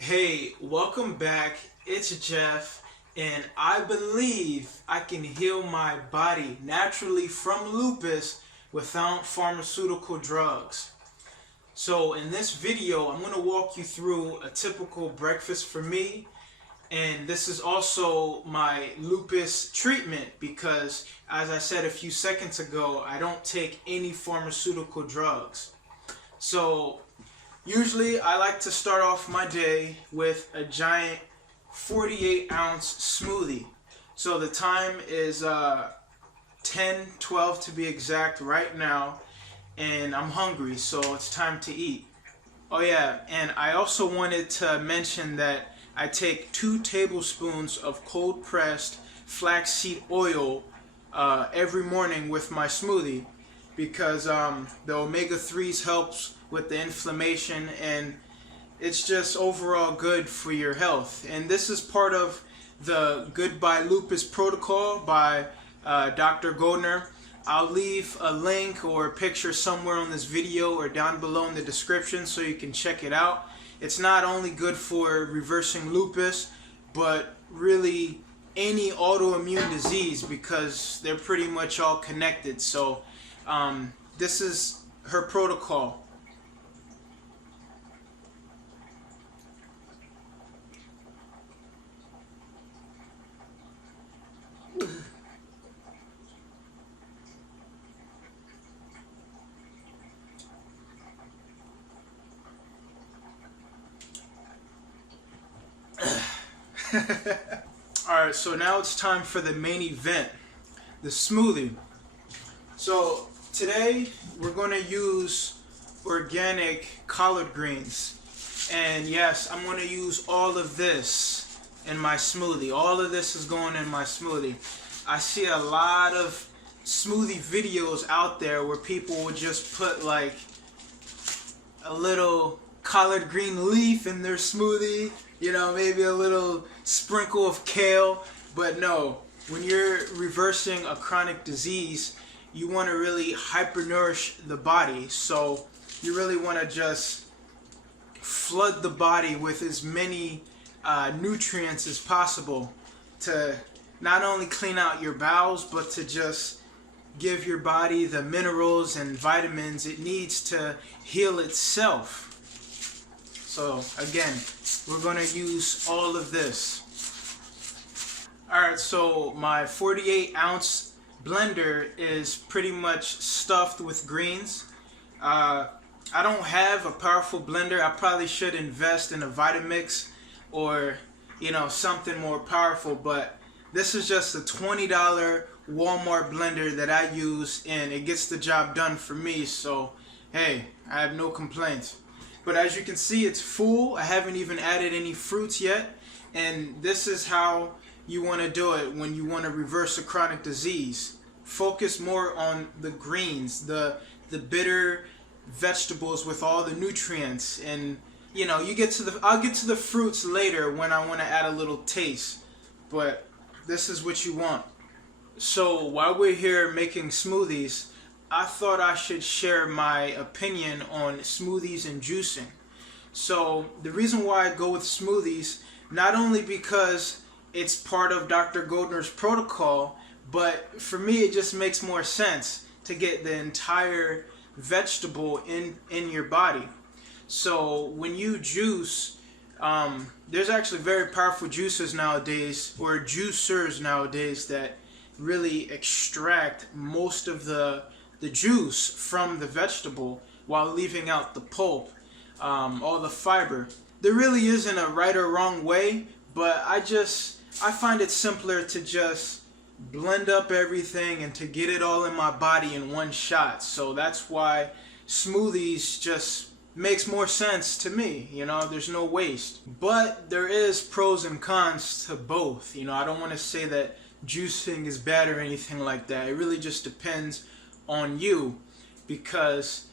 Hey, welcome back. It's Jeff, and I believe I can heal my body naturally from lupus without pharmaceutical drugs. So, in this video, I'm going to walk you through a typical breakfast for me, and this is also my lupus treatment because, as I said a few seconds ago, I don't take any pharmaceutical drugs. So, usually I like to start off my day with a giant 48-ounce smoothie. So the time is 10:12 to be exact right now, and I'm hungry, so it's time to eat. Oh yeah, and I also wanted to mention that I take 2 tablespoons of cold pressed flaxseed oil every morning with my smoothie because the omega-3s helps with the inflammation, and it's just overall good for your health. And this is part of the Goodbye Lupus protocol by Dr. Goldner. I'll leave a link or a picture somewhere on this video or down below in the description so you can check it out. It's not only good for reversing lupus, but really any autoimmune disease because they're pretty much all connected. So this is her protocol. Alright, so now it's time for the main event, the smoothie. So today we're going to use organic collard greens. And yes, I'm going to use all of this in my smoothie. All of this is going in my smoothie. I see a lot of smoothie videos out there where people would just put like a little collard green leaf in their smoothie, you know, maybe a little sprinkle of kale. But no, when you're reversing a chronic disease, you want to really hypernourish the body. So you really want to just flood the body with as many nutrients as possible to not only clean out your bowels, but to just give your body the minerals and vitamins it needs to heal itself. So again, we're going to use all of this. Alright, so my 48-ounce blender is pretty much stuffed with greens. I don't have a powerful blender. I probably should invest in a Vitamix or, you know, something more powerful, but this is just a $20 Walmart blender that I use, and it gets the job done for me. So hey, I have no complaints. But as you can see, it's full. I haven't even added any fruits yet, and this is how you want to do it when you want to reverse a chronic disease. Focus more on the greens, the bitter vegetables with all the nutrients, and you know, I'll get to the fruits later when I want to add a little taste, but this is what you want. So while we're here making smoothies, I thought I should share my opinion on smoothies and juicing. So the reason why I go with smoothies, not only because it's part of Dr. Goldner's protocol, but for me it just makes more sense to get the entire vegetable in your body. So when you juice, there's actually very powerful juices nowadays, or juicers nowadays, that really extract most of the juice from the vegetable while leaving out the pulp, all the fiber. There really isn't a right or wrong way, but I find it simpler to just blend up everything and to get it all in my body in one shot. So that's why smoothies just makes more sense to me. You know, there's no waste. But there is pros and cons to both. You know, I don't want to say that juicing is bad or anything like that. It really just depends on you, because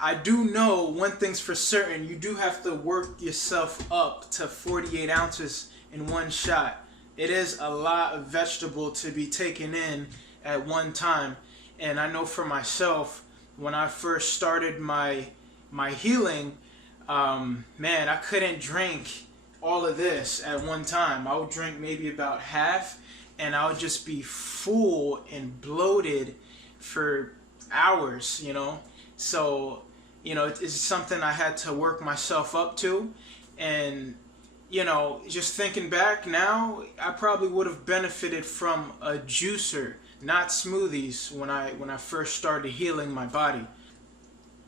I do know one thing's for certain: you do have to work yourself up to 48 ounces in one shot. It is a lot of vegetable to be taken in at one time. And I know for myself, when I first started my healing, man, I couldn't drink all of this at one time. I would drink maybe about half, and I would just be full and bloated for hours, you know. So, you know, it's something I had to work myself up to. And, you know, just thinking back now, I probably would have benefited from a juicer, not smoothies, when I first started healing my body.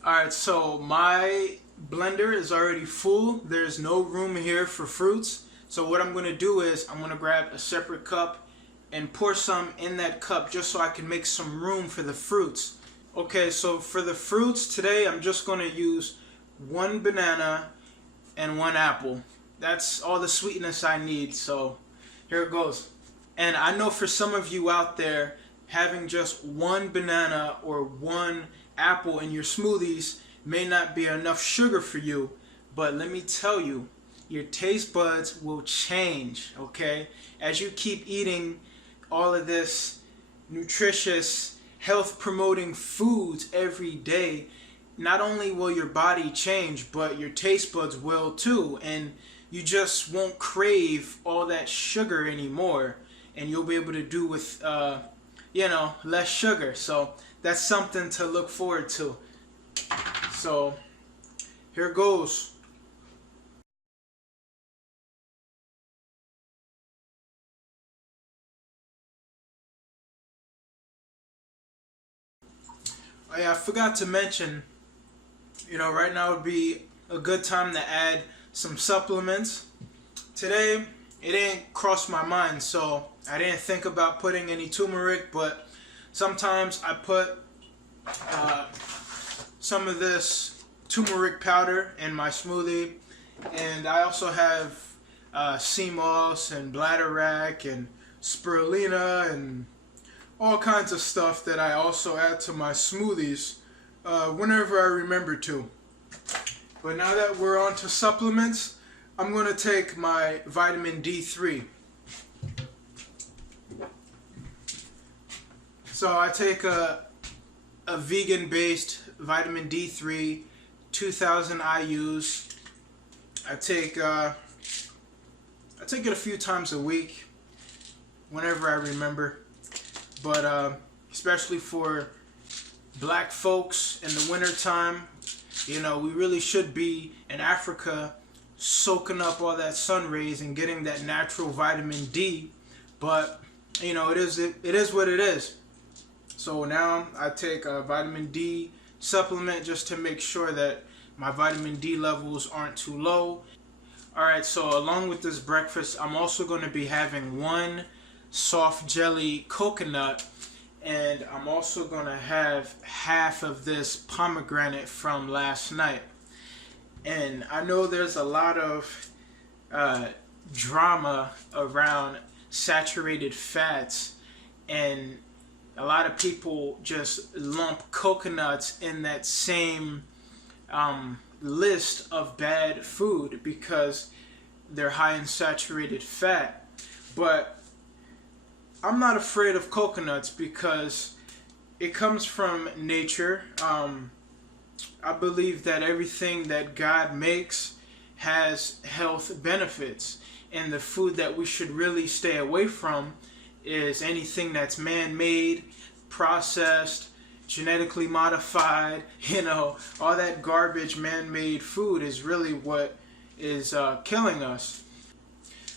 Alright, so my blender is already full. There's no room here for fruits. So what I'm going to do is I'm going to grab a separate cup and pour some in that cup just so I can make some room for the fruits. Okay, so for the fruits today, I'm just going to use one banana and one apple. That's all the sweetness I need, so here it goes. And I know for some of you out there, having just one banana or one apple in your smoothies may not be enough sugar for you, but let me tell you, your taste buds will change, okay? As you keep eating all of this nutritious, health-promoting foods every day, not only will your body change, but your taste buds will too, and you just won't crave all that sugar anymore, and you'll be able to do with, you know, less sugar. So that's something to look forward to. So here goes. Oh yeah, I forgot to mention, you know, right now would be a good time to add some supplements. Today, it didn't cross my mind, so I didn't think about putting any turmeric, but sometimes I put some of this turmeric powder in my smoothie, and I also have sea moss and bladderwrack and spirulina and all kinds of stuff that I also add to my smoothies whenever I remember to. But now that we're on to supplements, I'm going to take my vitamin D3. So I take a vegan-based vitamin D3, 2,000 IUs. I take it a few times a week, whenever I remember. But especially for black folks in the winter time, you know, we really should be in Africa soaking up all that sun rays and getting that natural vitamin D. But you know, it is what it is. So now I take a vitamin D supplement just to make sure that my vitamin D levels aren't too low. Alright, so along with this breakfast, I'm also going to be having one soft jelly coconut, and I'm also going to have half of this pomegranate from last night. And I know there's a lot of drama around saturated fats, and a lot of people just lump coconuts in that same list of bad food because they're high in saturated fat. But I'm not afraid of coconuts because it comes from nature. I believe that everything that God makes has health benefits, and the food that we should really stay away from is anything that's man-made, processed, genetically modified. You know, all that garbage man-made food is really what is killing us.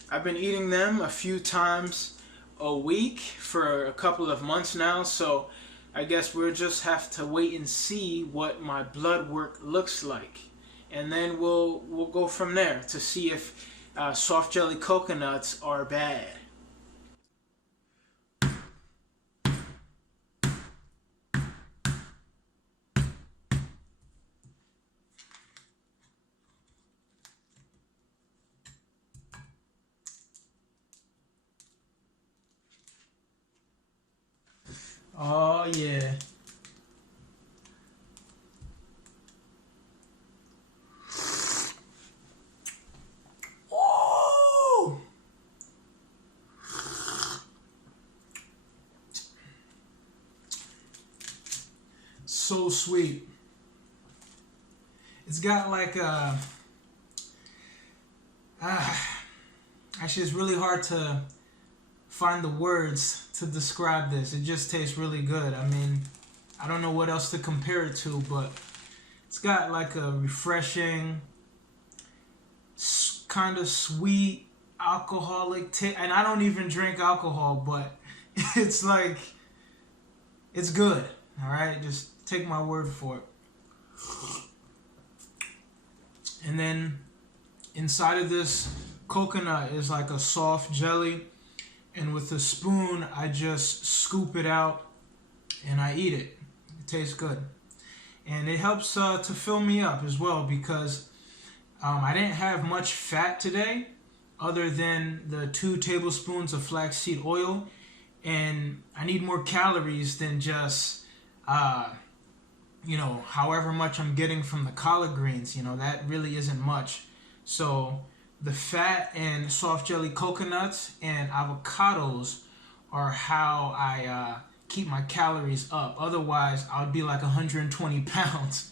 I've been eating them a few times a week for a couple of months now, so I guess we'll just have to wait and see what my blood work looks like, and then we'll go from there to see if soft jelly coconuts are bad. Oh yeah. Oh! So sweet. It's got like a Actually, it's really hard to find the words to describe this. It just tastes really good. I mean, I don't know what else to compare it to, but it's got like a refreshing, kind of sweet, alcoholic taste. And I don't even drink alcohol, but it's like, it's good. All right, just take my word for it. And then inside of this coconut is like a soft jelly, and with a spoon I just scoop it out and I eat it. It tastes good, and it helps to fill me up as well, because I didn't have much fat today other than the 2 tablespoons of flaxseed oil, and I need more calories than just however much I'm getting from the collard greens. That really isn't much. So the fat and soft jelly coconuts and avocados are how I keep my calories up. Otherwise, I would be like 120 pounds.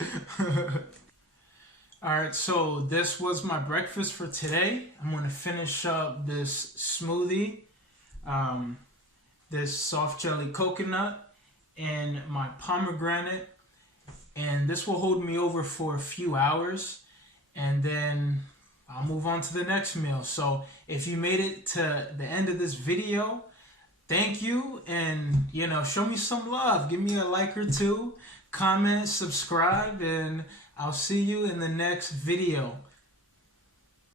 Alright, so this was my breakfast for today. I'm going to finish up this smoothie, this soft jelly coconut, and my pomegranate. And this will hold me over for a few hours, and then I'll move on to the next meal. So if you made it to the end of this video, thank you, and show me some love. Give me a like or 2, comment, subscribe, and I'll see you in the next video.